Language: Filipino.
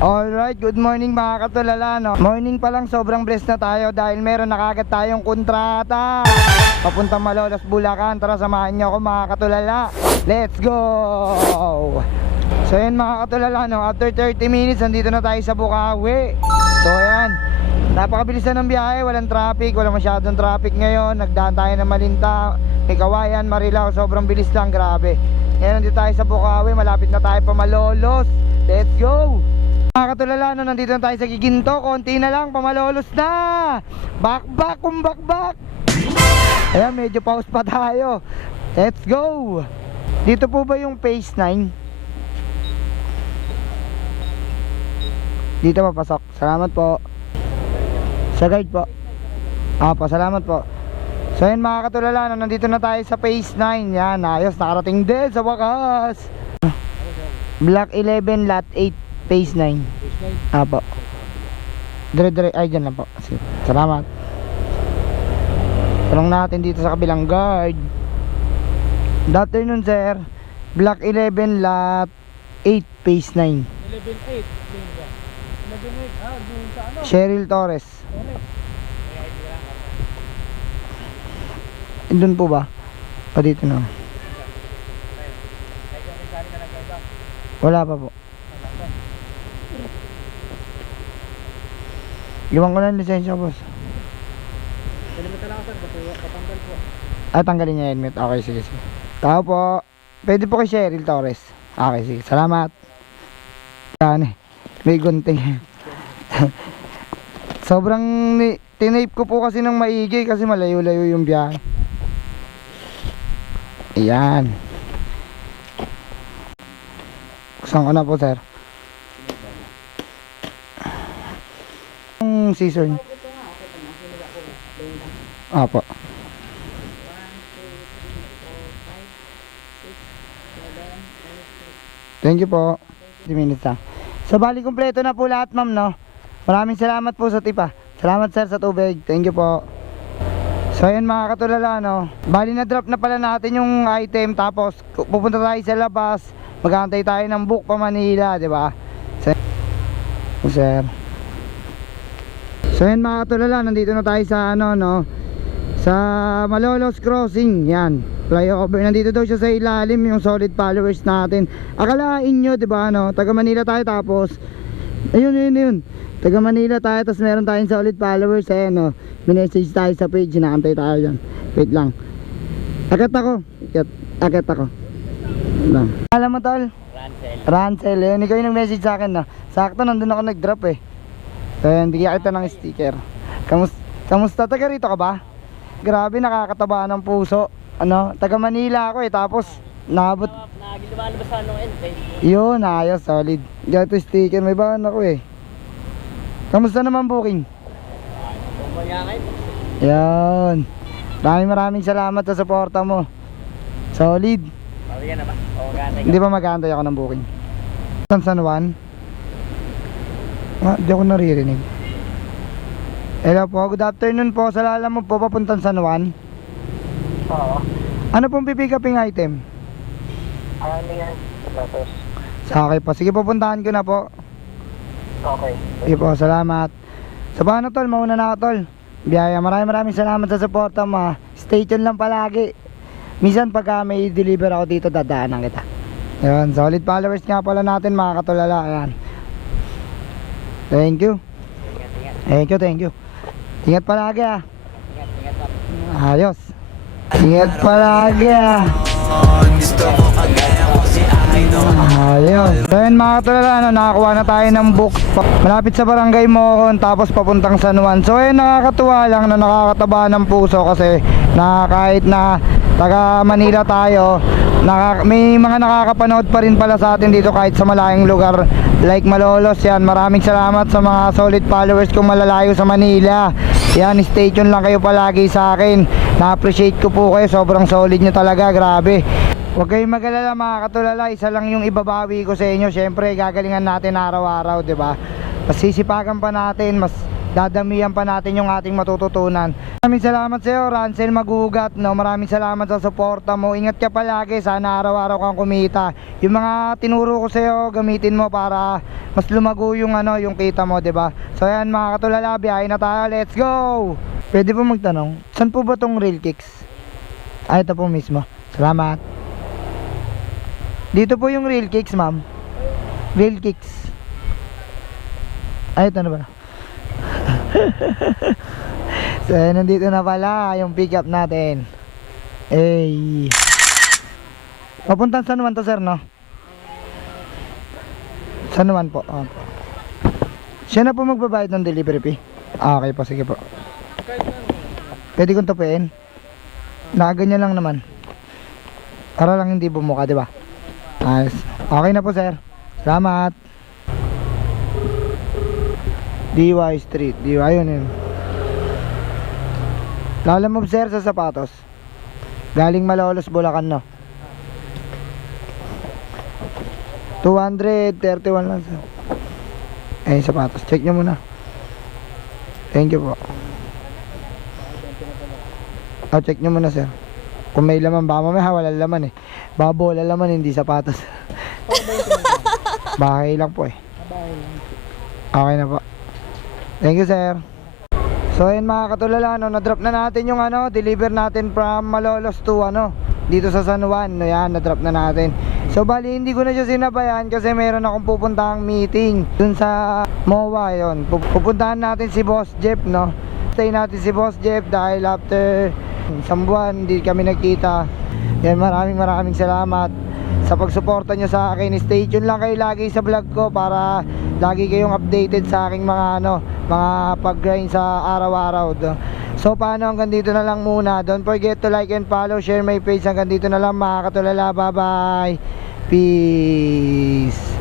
Alright, good morning mga katulala, no? Morning pa lang sobrang blessed na tayo dahil meron na kagad tayong kontrata papuntang Malolos, Bulacan. Tara samahan nyo ako mga katulala. Let's go! So yan mga katulala, no? After 30 minutes nandito na tayo sa Bukawi. So yan, napakabilisan ng biyahe, walang traffic, walang masyadong traffic ngayon. Nagdaan tayo ng Malinta, may Kawayan, Marilao, sobrang bilis lang, grabe. Ngayon nandito tayo sa Bukawi, malapit na tayo pa Malolos. Let's go! Mga katulala, no, nandito na tayo sa Giginto. Konti na lang, pamalolos na. Back, kumbak. Ayan, medyo pause pa tayo. Let's go. Dito po ba yung phase 9? Dito papasok. Salamat po. Sa guide po. Salamat po. So yun mga katulala, no, nandito na tayo sa phase 9. Yan, ayos, nakarating din sa wakas. Block 11, lot 8. Phase 9. Apo. Dire, ay dyan lang po. Salamat. Tanong natin dito sa kabilang guard. Good afternoon sir. Block 11 lot 8 phase 9. 11-8. 11-8. Doon sa ano? Cheryl Torres. Doon po ba? O dito na. Wala pa po. Iwan ko na yung lisensya, boss. Helmet na lang sir, patanggal po. Tanggalin niya helmet. Okay, sige. Tao po. Pwede po kay Cheryl Torres. Okay, sige. Salamat. Yan eh. May gunting. Sobrang tinape ko po kasi ng maigi kasi malayo-layo yung biyahe. Ayan. Saan ko na po, sir? Scissor niyo. Apo. 1, 2, 3, 4, 5, 6, 7, 8, 9. Thank you po. 10 minutes na. So bali kumpleto na po lahat ma'am, no? Maraming salamat po sa tipa. Salamat sir sa tubig. Thank you po. So ayan mga katulala, no? Bali na drop na pala natin yung item. Tapos pupunta tayo sa labas. Mag-aantay tayo ng book pa Manila, di ba? Sir. So yan mga katulala, nandito na tayo sa ano, no, sa Malolos Crossing. Yan, flyover. Nandito daw siya sa ilalim yung solid followers natin. Akalain nyo, diba, no, taga Manila tayo tapos ayun, taga Manila tayo tapos meron tayong solid followers. Ayan, no, minessage tayo sa page, inaantay tayo dyan. Wait lang, akit ako. Alam mo tol? Rancel, yun, ikaw yung nag-message sa akin, no. Sakto, nandun ako nag-drop eh. So yan, bigyan kita ng sticker. Kamusta? Taga rito ka ba? Grabe, nakakataba ng puso. Ano, taga Manila ako eh. Tapos, naabot. Nagilabas sa ano, yun, ayos, solid. Gato sticker, may bahan ako eh. Kamusta naman booking? Yan. Maraming salamat sa suporta mo. Solid. Hindi ba mag-aantay ako ng booking? San Juan? Di ako naririnig. Hello po, good afternoon po. Sa lala mo po, papuntang San Juan? Oo. Ano pong pipick uping item? Ano yan? Tapos. Okay po, sige pupuntahan ko na po. Okay. Sige po, salamat. Sa paano tol, mauna na ako tol. Biyaya, maraming salamat sa suporta mo. Stay tuned lang palagi. Minsan pagka may deliver ako dito, dadaanan kita. Ayan, solid followers nga pala natin mga katulala. Ayan. Thank you. Thank you. Ingat palagi ah. Ayos. Ingat palagi ah. Ayos. So yun mga katulala, nakakuha na tayo ng book. Malapit sa barangay Moron, tapos papuntang San Juan. So yun, nakakatuwa lang na nakakataba ng puso kasi na kahit na taga Manila tayo, may mga nakakapanood pa rin pala sa atin dito kahit sa malayong lugar like Malolos. Yan, maraming salamat sa mga solid followers kong malalayo sa Manila. Yan, stay tuned lang kayo palagi sa akin. Na-appreciate ko po kayo, sobrang solid nyo talaga, grabe. Huwag kayong mag-alala mga katulala, isa lang yung ibabawi ko sa inyo. Syempre gagalingan natin araw-araw, 'di ba? Mas sisipagan pa natin, mas dadamihan pa natin yung ating matututunan. Maraming salamat sa iyo, Rancel Magugat, no? Maraming salamat sa suporta mo. Ingat ka palagi, sana araw-araw kang kumita. Yung mga tinuro ko sa iyo, gamitin mo para mas lumago yung yung kita mo, 'di ba? So ayan mga katulala, biyahe na tayo. Let's go. Pwede po magtanong, saan po ba tong Real Kicks? Ay, ito po mismo. Salamat. Dito po yung Real Kicks, ma'am. Real Kicks. Ay, ito na ba? So, nandito na pala yung pick up natin. Ay. Papuntang San Juan to, sir, no? San Juan po. Opo. Siya na po magbabayad ng delivery fee. Ah, okay po, sige po. Pwede kong tupiin. Nakaganyan lang naman. Para lang hindi bumuka, di ba? Ayos. Okay na po, sir. Salamat. DY Street. DY, yun. Lalamove, sir, sa sapatos. Galing Malolos, Bulacan, no? 231 lang, sir. Ayun, sapatos. Check nyo muna. Thank you po. Check nyo muna, sir. Kung may laman, baka mamaya wala laman eh. Baka bola laman, hindi sapatos. Bahay lang po eh. Okay na po. Thank you, sir. So ayun mga katulala, na-drop na natin yung deliver natin from Malolos to dito sa San Juan. Yan, na-drop na natin. So bali hindi ko na siya sinabayan kasi meron akong pupuntahang meeting dun sa MOA. Yun, pupuntahan natin si Boss Jeff, no? Stay natin si Boss Jeff dahil after isang buwan hindi kami nagkita. Yan, maraming salamat sa pagsuporta nyo sa akin. Stay tuned lang kayo lagi sa vlog ko para lagi kayong updated sa aking mga mga pag-grind sa araw-araw. So paano, hanggang dito na lang muna. Don't forget to like and follow, share my page. Hanggang dito na lang mga katulala. Bye bye. Peace.